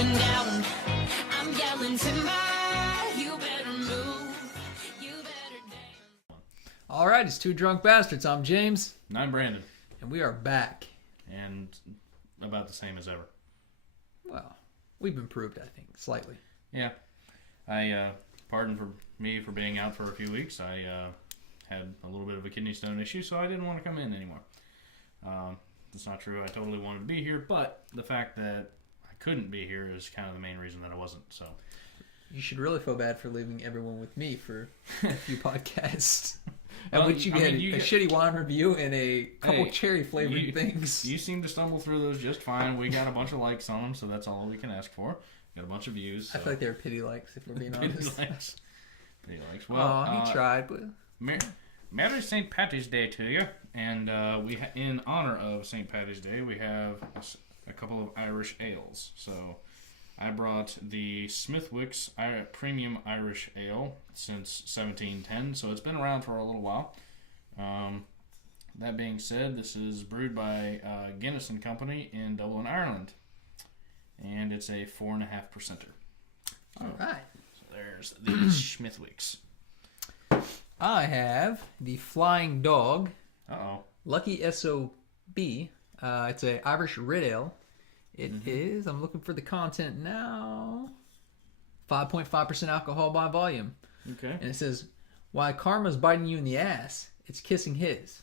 going down. I'm yelling timber. You better move. You better dance. All right, it's Two Drunk Bastards. I'm James. And I'm Brandon. And we are back. And about the same as ever. Well, we've improved, I think, slightly. Yeah. Pardon for me for being out for a few weeks. I had a little bit of a kidney stone issue, so I didn't want to come in anymore. It's not true. I totally wanted to be here, but the fact that I couldn't be here is kind of the main reason that I wasn't. So you should really feel bad for leaving everyone with me for a few podcasts. At which you get a shitty wine review and a couple cherry-flavored things. You seem to stumble through those just fine. We got a bunch of likes on them, so that's all we can ask for. Got a bunch of views. So. I feel like they were pity likes, if we're being honest. Pity likes. Well, he tried, but... Merry St. Patty's Day to you. And in honor of St. Patty's Day, we have a couple of Irish ales. So I brought the Smithwick's Premium Irish Ale since 1710, so it's been around for a little while. That being said, this is brewed by Guinness & Company in Dublin, Ireland. And it's a 4.5%. All right. So there's the Smithwick's. I have the Flying Dog. Uh-oh. Lucky SOB. It's a Irish red ale. It is, I'm looking for the content now, 5.5% alcohol by volume. Okay. And it says, why karma's biting you in the ass, it's kissing his.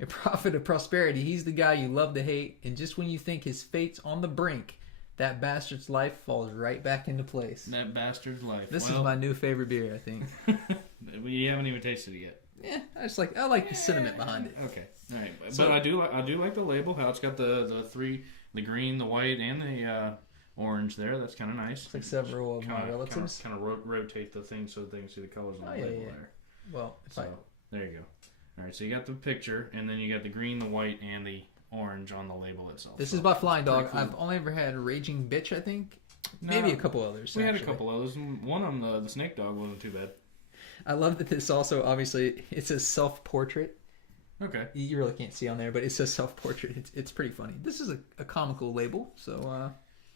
A prophet of prosperity, he's the guy you love to hate, and just when you think his fate's on the brink, that bastard's life falls right back into place. That bastard's life. This is my new favorite beer, I think. We haven't even tasted it yet. Yeah, I like the sentiment behind it. Okay, all right. So, but I do like the label. How it's got the green, the white, and the orange there. That's kind of nice. It's like several of my relatives. Kind of rotate the thing so they can see the colors on the label there. Well, there you go. All right, so you got the picture, and then you got the green, the white, and the orange on the label itself. This is by Flying Dog. Cool. I've only ever had Raging Bitch, I think. Maybe a couple others. We had a couple others. One of them, the Snake Dog, wasn't too bad. I love that this also, obviously, it says self-portrait. Okay. You really can't see on there, but it says self-portrait. It's pretty funny. This is a comical label, so...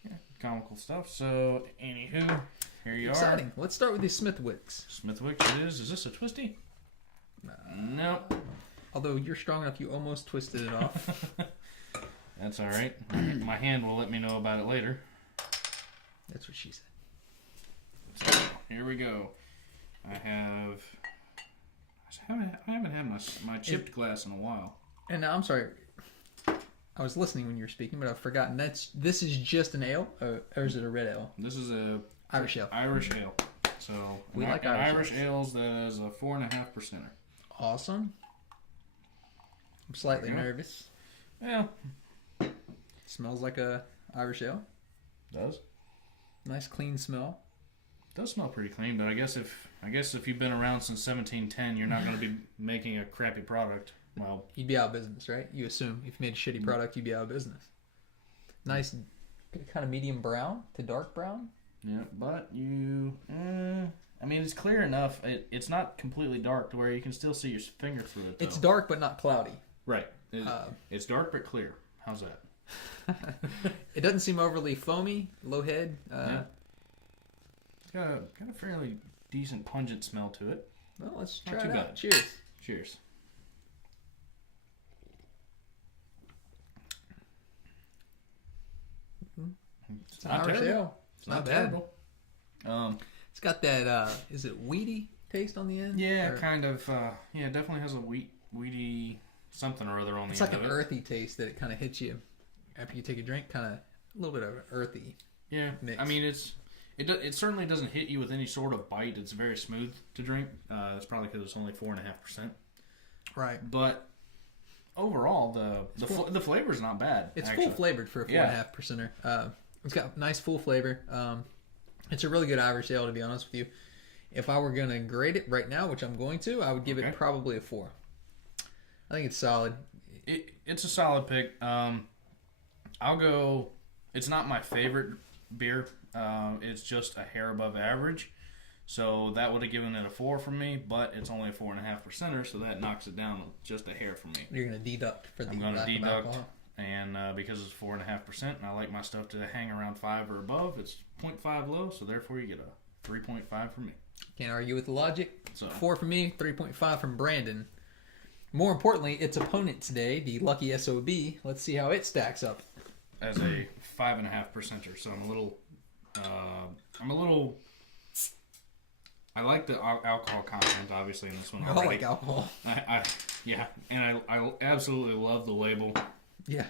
yeah, comical stuff. So, anywho, here you Exciting. Let's start with the Smithwicks. Smithwicks it is. Is this a twisty? No. Although you're strong enough, you almost twisted it off. That's all right. My hand will let me know about it later. That's what she said. So, here we go. I haven't had my chipped glass in a while. And now, I'm sorry. I was listening when you were speaking, but I've forgotten. This is just an ale, or is it a red ale? This is a Irish ale. Irish ale. So we like Irish ales. That is a 4.5%. Awesome. I'm slightly nervous. Yeah. Smells like a Irish ale. Does. Nice clean smell. Does smell pretty clean, but I guess if you've been around since 1710, you're not going to be making a crappy product. Well, you'd be out of business, right? You assume if you made a shitty product, you'd be out of business. Nice, kind of medium brown to dark brown. Yeah, but I mean, it's clear enough. It's not completely dark to where you can still see your finger through it. Though. It's dark, but not cloudy. Right. It's dark but clear. How's that? It doesn't seem overly foamy. Low head. Yeah. It's got a fairly decent pungent smell to it. Well, let's try Not too it out. bad. Cheers. Cheers. It's an Irish ale. It's not bad. It's got that, is it weedy taste on the end? Yeah, kind of. Yeah, it definitely has a weedy something or other on the end. It's like an earthy taste that it kind of hits you after you take a drink. Kind of a little bit of an earthy. Yeah, mix. I mean, it certainly doesn't hit you with any sort of bite. It's very smooth to drink. That's probably because it's only 4.5%. Right. But overall, the flavor's not bad. It's full flavored for a 4.5%er. It's got nice full flavor. It's a really good Irish ale, to be honest with you. If I were going to grade it right now, which I'm going to, I would give it probably a 4. I think it's solid. It's a solid pick. I'll go... It's not my favorite beer. It's just a hair above average. So that would have given it a 4 from me, but it's only a 4.5%er, so that knocks it down just a hair from me. You're going to deduct for the I'm going to deduct And because it's 4.5%, and I like my stuff to hang around 5 or above, it's 0.5 low, so therefore you get a 3.5 from me. Can't argue with the logic. So 4 from me, 3.5 from Brandon. More importantly, its opponent today, the lucky SOB. Let's see how it stacks up. As a 5.5%er, so I'm a little. I like the alcohol content, obviously, in this one. I like alcohol. Yeah, and I absolutely love the label. Yeah.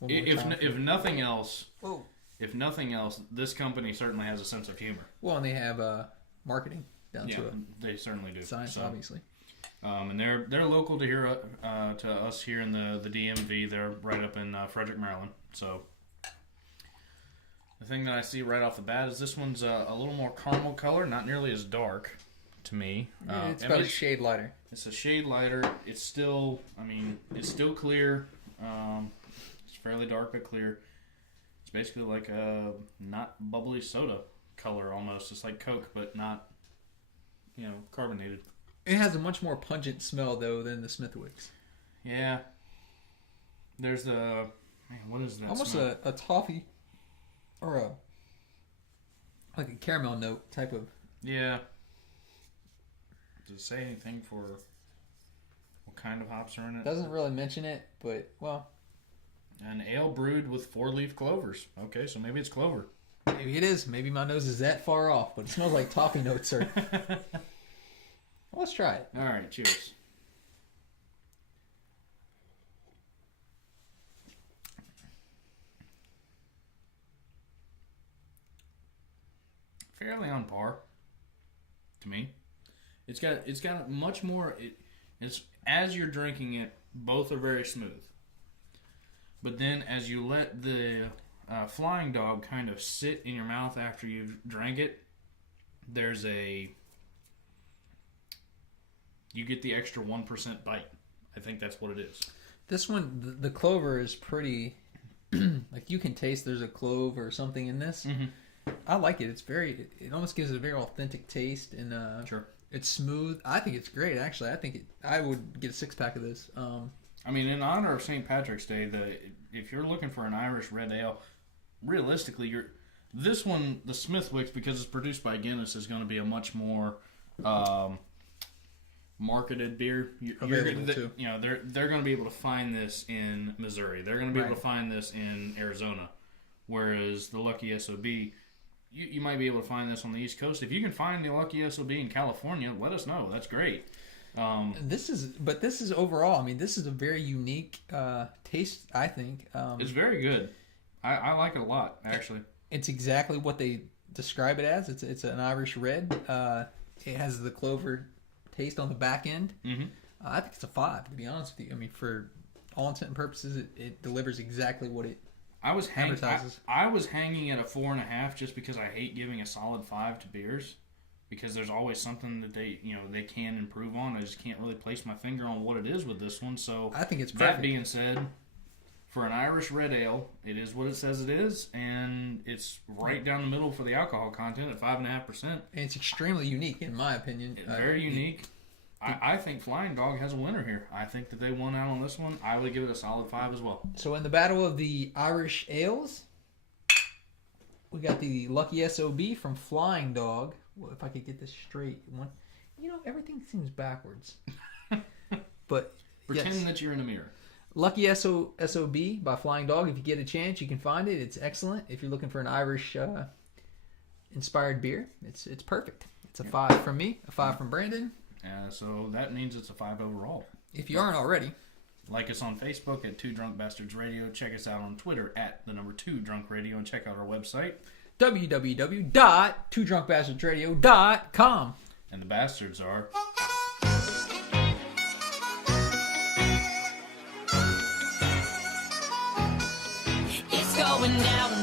If nothing else, Whoa. If nothing else, this company certainly has a sense of humor. Well, and they have marketing down to it. They certainly do. Science, so, obviously. And they're local to here to us here in the DMV. They're right up in Frederick, Maryland. So the thing that I see right off the bat is this one's a little more caramel color, not nearly as dark to me. It's about a shade lighter. It's a shade lighter. It's still, it's still clear. It's fairly dark but clear. It's basically like a not bubbly soda color almost. It's like Coke, but not, carbonated. It has a much more pungent smell, though, than the Smithwicks. Yeah. There's what is that almost smell? a toffee or like a caramel note type of. Yeah. Does it say anything for what kind of hops are in it? Doesn't really mention it, but, well. An ale brewed with 4-leaf clovers. Okay, so maybe it's clover. Maybe it is. Maybe my nose is that far off, but it smells like toffee notes, sir. Let's try it. All right, cheers. Fairly on par to me. It's got much more. It's as you're drinking it, both are very smooth. But then as you let the Flying Dog kind of sit in your mouth after you've drank it, you get the extra 1% bite. I think that's what it is. This one, the clover is pretty, like you can taste there's a clove or something in this. Mm-hmm. I like it. It almost gives it a very authentic taste, and Sure. It's smooth. I think it's great, actually. I would get a 6-pack of this. In honor of St. Patrick's Day, if you're looking for an Irish red ale, realistically, this one, the Smithwick, because it's produced by Guinness, is going to be a much more marketed beer. They're going to be able to find this in Missouri. They're going to be able to find this in Arizona, whereas the Lucky SOB, you might be able to find this on the East Coast. If you can find the Lucky SOB in California, let us know. That's great. This is overall. this is a very unique taste. I think it's very good. I like it a lot, actually. It's exactly what they describe it as. It's an Irish red. It has the clover taste on the back end. Mm-hmm. I think it's a 5, to be honest with you. For all intent and purposes, it delivers exactly what it advertises. I was hanging at a 4.5 just because I hate giving a solid 5 to beers. Because there's always something that they can improve on. I just can't really place my finger on what it is with this one. So I think it's perfect. That being said, for an Irish red ale, it is what it says it is, and it's right down the middle for the alcohol content at 5.5%. And it's extremely unique, in my opinion. Very unique. I think Flying Dog has a winner here. I think that they won out on this one. I would give it a solid 5 as well. So in the battle of the Irish ales, we got the Lucky SOB from Flying Dog. Well, if I could get this straight, everything seems backwards. But pretend that you're in a mirror. Lucky SOB by Flying Dog. If you get a chance, you can find it. It's excellent. If you're looking for an Irish inspired beer, it's perfect. It's a 5 from me, a 5 from Brandon. So that means it's a 5 overall. If you aren't already. Like us on Facebook at 2 Drunk Bastards Radio. Check us out on Twitter at the number 2 Drunk Radio, and check out our website www.twodrunkbastardsradio.com. And the bastards are... It's going down.